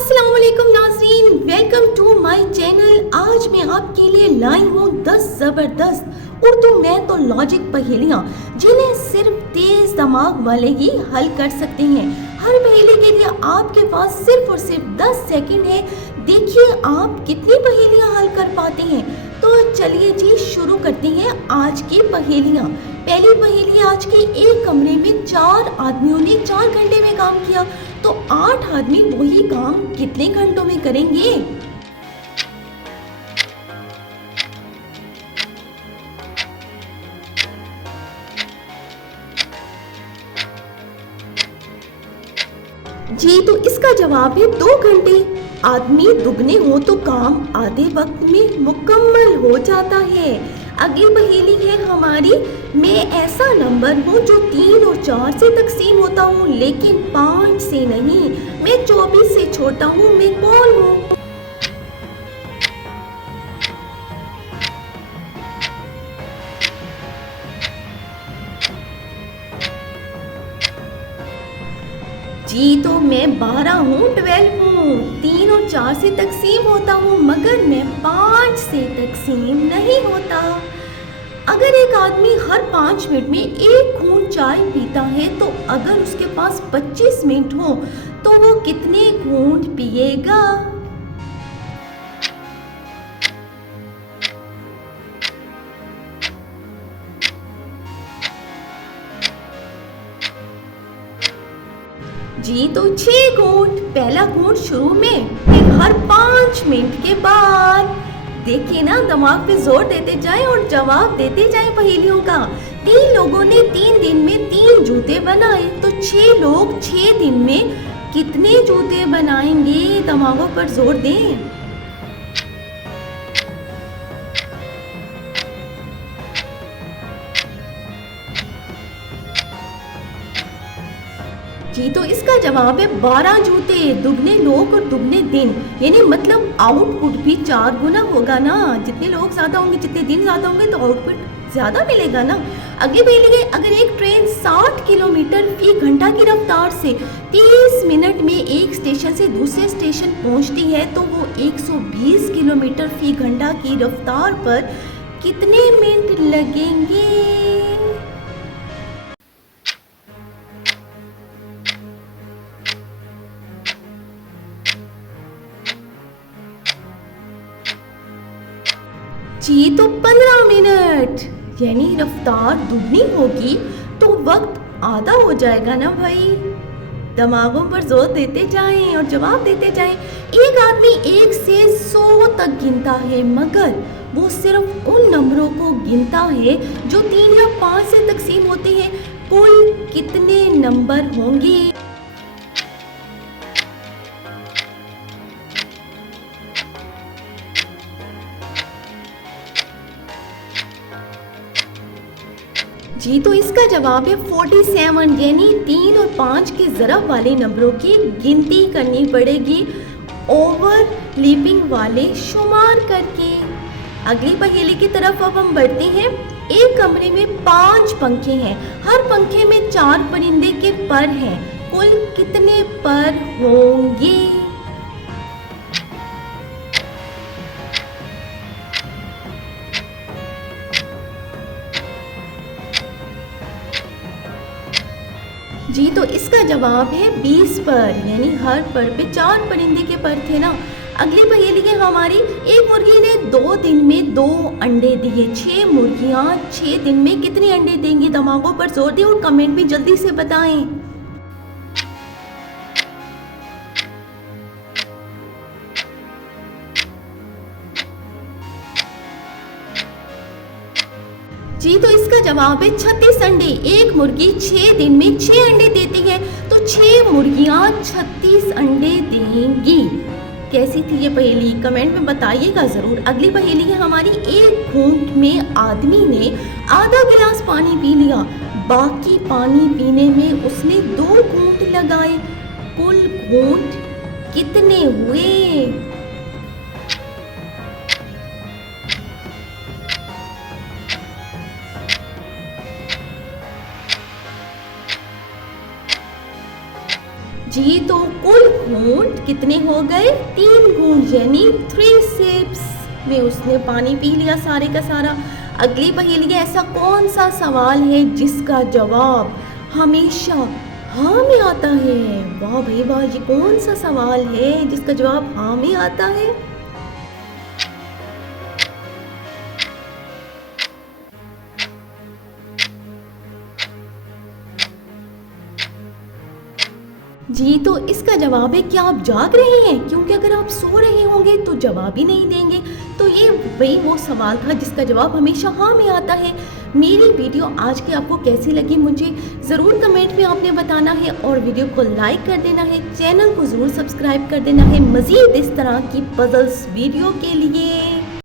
अस्सलाम वालेकुम नाज़रीन, वेलकम टू माय चैनल। आज मैं आपके लिए लाई हूँ 10 ज़बरदस्त उर्दू मैथ और लॉजिक पहेलियाँ जिन्हें सिर्फ तेज दिमाग वाले ही हल कर सकते हैं। हर पहेली के लिए आपके पास सिर्फ और सिर्फ 10 सेकंड है। देखिए आप कितनी पहेलियाँ हल कर पाते हैं। तो चलिए जी शुरू करते हैं आज की पहेलियाँ। पहली पहेली आज की, एक कमरे में 4 आदमियों ने 4 घंटे में काम किया, तो 8 आदमी वही काम कितने घंटों में करेंगे? जी तो इसका जवाब है 2 घंटे। आदमी दुगने हो तो काम आधे वक्त में मुकम्मल हो जाता है। अगली पहेली है हमारी, मैं ऐसा नंबर हूँ जो 3 और 4 से तकसीम होता हूँ लेकिन 5 से नहीं। मैं 24 से छोटा हूँ, मैं कौन हूँ? जी तो मैं 12 हूँ, 12 हूँ। 3 और 4 से तकसीम होता हूँ मगर मैं 5 से तकसीम नहीं होता। अगर एक आदमी हर 5 मिनट में 1 घूंट चाय पीता है तो अगर उसके पास 25 मिनट हो तो वो कितने घूंट पिएगा? जी तो 6 घूंट। पहला घूंट शुरू में, फिर हर 5 मिनट के बाद। देखिए ना, दिमाग पे जोर देते जाएं और जवाब देते जाएं पहेलियों का। 3 लोगों ने 3 दिन में 3 जूते बनाए, तो 6 लोग 6 दिन में कितने जूते बनाएंगे? दिमागों पर जोर दें। जी तो इसका जवाब है 12 जूते। दुगने लोग और दुगने दिन, यानी मतलब आउटपुट भी 4 गुना होगा ना। जितने लोग ज्यादा होंगे, जितने दिन ज्यादा होंगे तो आउटपुट ज्यादा मिलेगा ना। अगली पहेली है, अगर एक ट्रेन 60 किलोमीटर फी घंटा की रफ्तार से 30 मिनट में एक स्टेशन से दूसरे स्टेशन पहुंचती है तो वो 120 किलोमीटर फी घंटा की रफ्तार पर कितने मिनट लगेंगे? जी तो 15 मिनट। यानी रफ्तार दुगनी होगी तो वक्त आधा हो जाएगा ना भाई। दिमागों पर जोर देते जाएं और जवाब देते जाएं। एक आदमी 1 से 100 तक गिनता है मगर वो सिर्फ उन नंबरों को गिनता है जो 3 या 5 से तकसीम होते हैं। कुल कितने नंबर होंगे? जी तो इसका जवाब है 47। यानी 3 और 5 के ज़रब वाले नंबरों की गिनती करनी पड़ेगी ओवरलैपिंग वाले शुमार करके। अगली पहेली की तरफ अब हम बढ़ते हैं। एक कमरे में 5 पंखे हैं, हर पंखे में 4 परिंदे के पर हैं। कुल कितने पर होंगे? जी तो इसका जवाब है 20 पर। यानी हर पर पे 4 परिंदे के पर थे ना। अगली पहेली है हमारी, एक मुर्गी ने 2 दिन में 2 अंडे दिए। 6 मुर्गियां 6 दिन में कितने अंडे देंगी? दिमागों पर जोर दें और कमेंट में जल्दी से बताएं। जी तो इसका जवाब है 36 अंडे। एक मुर्गी 6 दिन में 6 अंडे देती है तो 6 मुर्गियां 36 अंडे देंगी। कैसी थी ये पहेली? कमेंट में बताइएगा ज़रूर। अगली पहेली है हमारी, एक घूंट में आदमी ने आधा गिलास पानी पी लिया, बाकी पानी पीने में उसने 2 घूंट लगाए। कुल घूंट कितने हुए? जी तो कुल घूंट कितने हो गए? 3 घूंट यानी 3 सिप्स में उसने पानी पी लिया सारे का सारा। अगली पहेली है, ऐसा कौन सा सवाल है जिसका जवाब हमेशा हाँ में आता है? वाह भाई वाह, ये कौन सा सवाल है जिसका जवाब हाँ में आता है? जी तो इसका जवाब है, क्या आप जाग रहे हैं? क्योंकि अगर आप सो रहे होंगे तो जवाब ही नहीं देंगे। तो ये वही वो सवाल था जिसका जवाब हमेशा हाँ में आता है। मेरी वीडियो आज की आपको कैसी लगी मुझे ज़रूर कमेंट में आपने बताना है, और वीडियो को लाइक कर देना है, चैनल को ज़रूर सब्सक्राइब कर देना है मज़ीद इस तरह की पजल्स वीडियो के लिए।